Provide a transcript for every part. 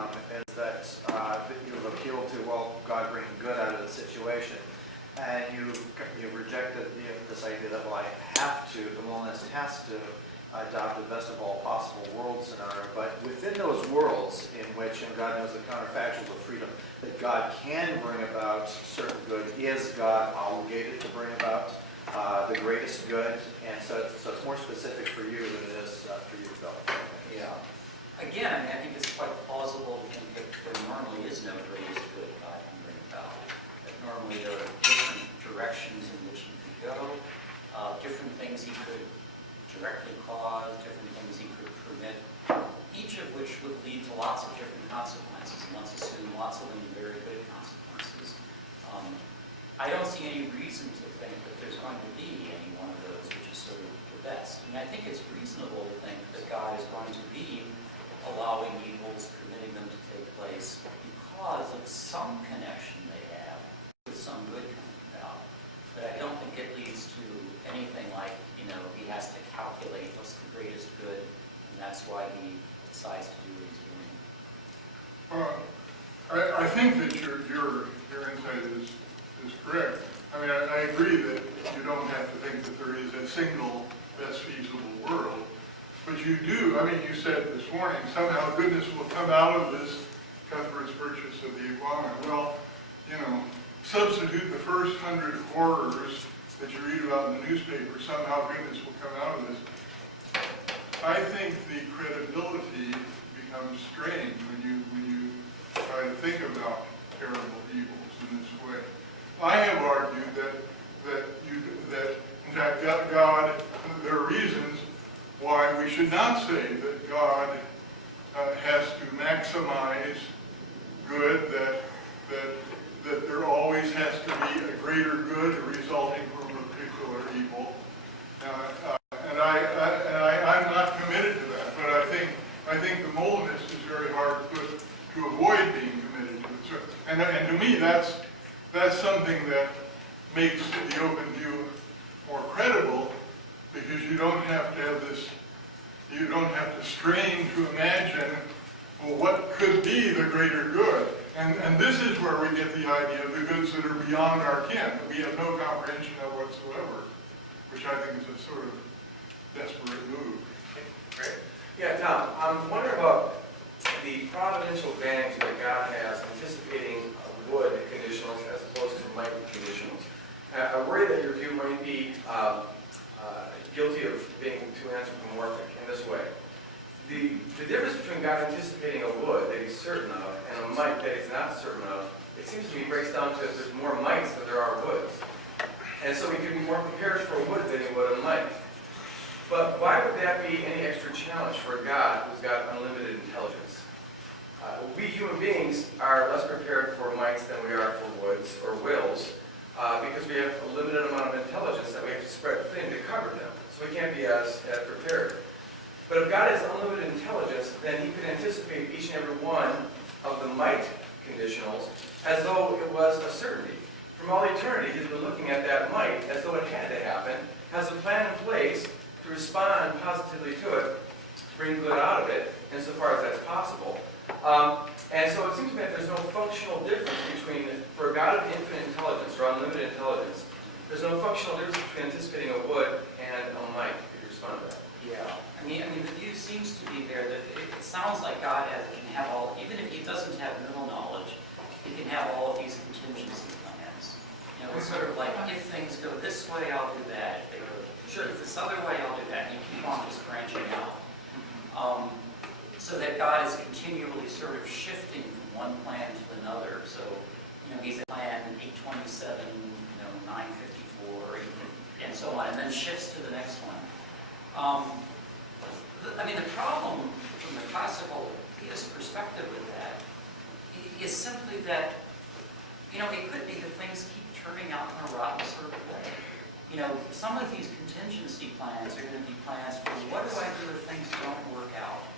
is that you appeal to, well, God bringing good out of the situation. And you rejected this idea that, well, the Molinist has to adopt the best of all possible world scenario. But within those worlds in which, and God knows the counterfactuals of freedom, that God can bring about certain good, is God obligated to bring about the greatest good? And so it's more specific for you than it is for you, Phil. Yeah. Again, I think it's quite plausible to think that there normally is no greatest good God can bring about. That normally there are different directions in which he could go, different things he could directly cause, different things he could permit, each of which would lead to lots of different consequences, and let's assume lots of them very good consequences. I don't see any reason to think that there's going to be any one of those which is sort of the best. I mean, I think it's reasonable to think that God is going to be allowing evils, permitting them to take place because of some connection they have with some good coming about. But I don't think it leads to anything like, he has to calculate what's the greatest good, and that's why he decides to do what he's doing. I think that your insight is correct. I mean, I agree that you don't have to think that there is a single best feasible world. But you do, I mean, you said this morning, somehow goodness will come out of this Cuthbert's purchase of the iguana. Well, substitute the first 100 horrors that you read about in the newspaper, somehow goodness will come out of this. I think the credibility becomes strained when you try to think about terrible evils in this way. I have argued that in fact God, there are reasons why we should not say that God has to maximize good, that there always has to be a greater good resulting from a particular evil. And I'm not committed to that, but I think the Molinist is very hard put to avoid being committed to it. So, and to me, that's something that makes the open view more credible, because you don't have to have this, you don't have to strain to imagine, well, what could be the greater good? And this is where we get the idea of the goods that are beyond our ken, that we have no comprehension of whatsoever, which I think is a sort of desperate move. Great. Yeah, Tom, I'm wondering about the providential advantage that God has anticipating wood conditionals as opposed to might conditionals. I worry that your view might be guilty of being too anthropomorphic in this way. The difference between God anticipating a wood that he's certain of and a might that he's not certain of, it seems to me breaks down to there's more mights than there are woods. And so he could be more prepared for a wood than he would a might. But why would that be any extra challenge for a God who's got unlimited intelligence? We human beings are less prepared for mights than we are for woods or wills, because we have a limited amount of intelligence that we have to spread thin to cover them. So we can't be as prepared. But if God has unlimited intelligence, then he could anticipate each and every one of the might conditionals as though it was a certainty. From all eternity, he's been looking at that might as though it had to happen, has a plan in place to respond positively to it, to bring good out of it, insofar as that's possible. And so it seems to me that there's no functional difference between, for a God of infinite intelligence, or unlimited intelligence, there's no functional difference between anticipating a wood and a might. Could you respond to that? Yeah. I mean, the view seems to be there that it sounds like God can have all, even if he doesn't have middle knowledge, he can have all of these contingency plans. It's sort of like, if things go this way, I'll do that. If they go this other way, I'll do that. And you keep on just branching out. So that God is continually sort of shifting from one plan to another. So, he's at plan 827, 954, 850, and so on, and then shifts to the next one. The problem from the classical theist perspective with that is simply that, it could be that things keep turning out in a rotten sort of way. Some of these contingency plans are going to be plans for what do I do if things don't work out?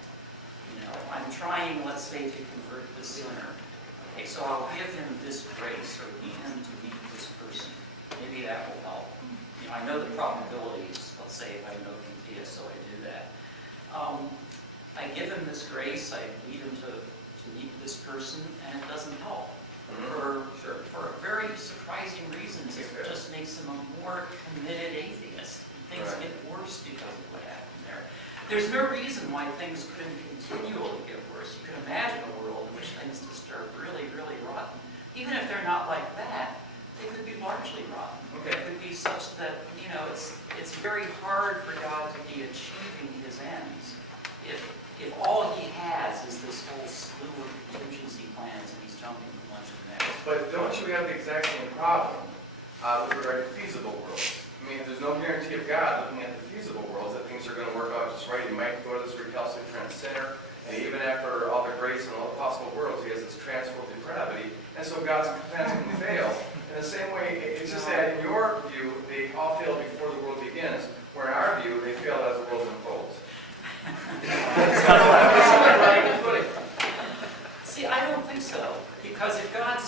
I'm trying, let's say, to convert the sinner. Okay, so I'll give him this grace or lead him to meet this person. Maybe that will help. I know the probabilities, let's say, if I'm an open theist, so I do that. I give him this grace, I lead him to to meet this person, and it doesn't help. Sure. For very surprising reasons, it Okay. just makes him a more committed atheist. Things Right. get worse because of what happened there. There's no reason why things couldn't continually get worse. You can imagine a world in which things just are really, really rotten. Even if they're not like that, they could be largely rotten. Okay. They could be such that, it's very hard for God to be achieving his ends if all he has is this whole slew of contingency plans and he's jumping from one to the next. But don't you have the exact same problem with regard to feasible worlds? I mean, there's no guarantee of God looking at the feasible worlds that things are going to work out just right. He might go to this recalcitrant sinner, and even after all the grace and all the possible worlds, he has this transworld depravity, and so God's plans can fail. In the same way, it's just that in your view, they all fail before the world begins, where in our view, they fail as the world unfolds. See, I don't think so. Because if God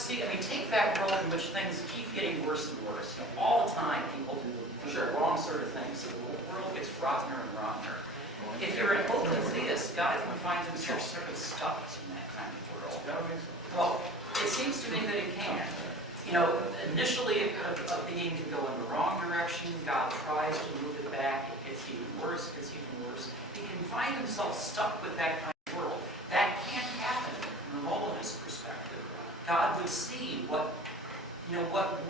take that world in which things keep getting worse and worse. All the time, people do the wrong sort of things, so the world gets rottener and rottener. If you're an open theist, God can find himself sort of stuck in that kind of world. Well, it seems to me that he can. Initially a being can go in the wrong direction. God tries to move it back. It gets even worse. It gets even worse. He can find himself stuck with that kind of world. That can't happen from the Molinist perspective. God would see what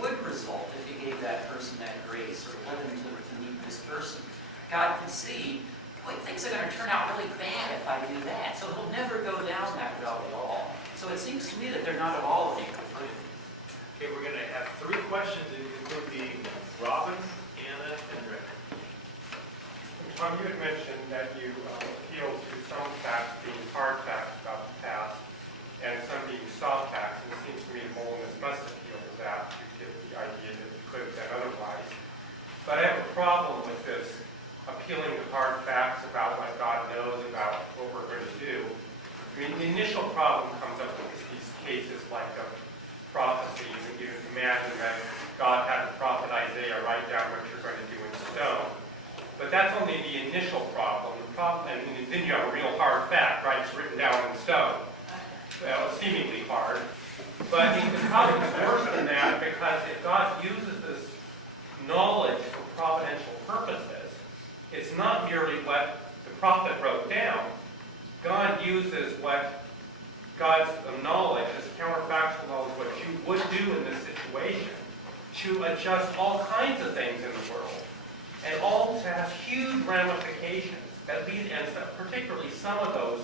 would result if he gave that person that grace or led him to meet this person. God could see, boy, things are going to turn out really bad if I do that. So he'll never go down that route at all. So it seems to me that they're not at all an equal footing. Okay, we're going to have 3 questions that include being Robin, Anna, and Rick. Tom, you had mentioned that you appealed to some facts being hard facts about the past and some being soft facts, and it seems to me Molinist must appeal to that to get the idea that you could have done otherwise. But I have a problem with this appealing to hard facts about what God knows about what we're going to do. I mean, the initial problem comes up with these cases like prophecies, and you can imagine that God had the prophet Isaiah write down what you're going to do in stone. But that's only the initial problem. And then you have a real hard fact, right? It's written down in stone. Well, seemingly hard. But I think the problem is worse than that, because if God uses this knowledge for providential purposes, it's not merely what the prophet wrote down. God uses what God's knowledge, his counterfactual knowledge, what you would do in this situation, to adjust all kinds of things in the world. And all to have huge ramifications, and particularly some of those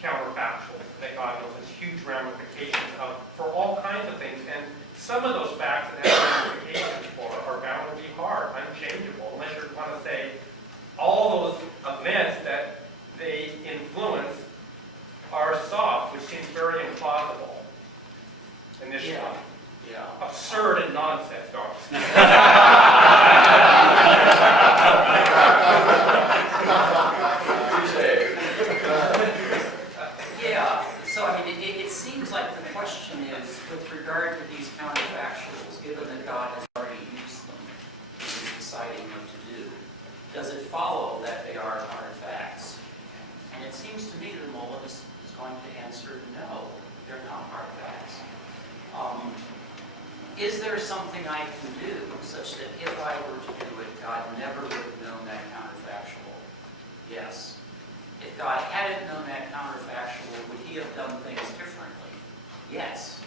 counterfactuals that God knows has huge ramifications for all kinds of things. And some of those facts that have ramifications for are bound to be hard, unchangeable, unless you want to say all those events that they influence are soft, which seems very implausible initially. Yeah. Absurd and nonsense, don't Yeah, so it seems like the question is, with regard to these counterfactuals, given that God has already used them, and he's deciding what to do, does it follow that they are hard facts? And it seems to me that the Molinist is going to answer no, they're not hard facts. Is there something I can do such that if I were to do it, God never would have known that counterfactual? Yes. If God hadn't known that counterfactual, would he have done things differently? Yes.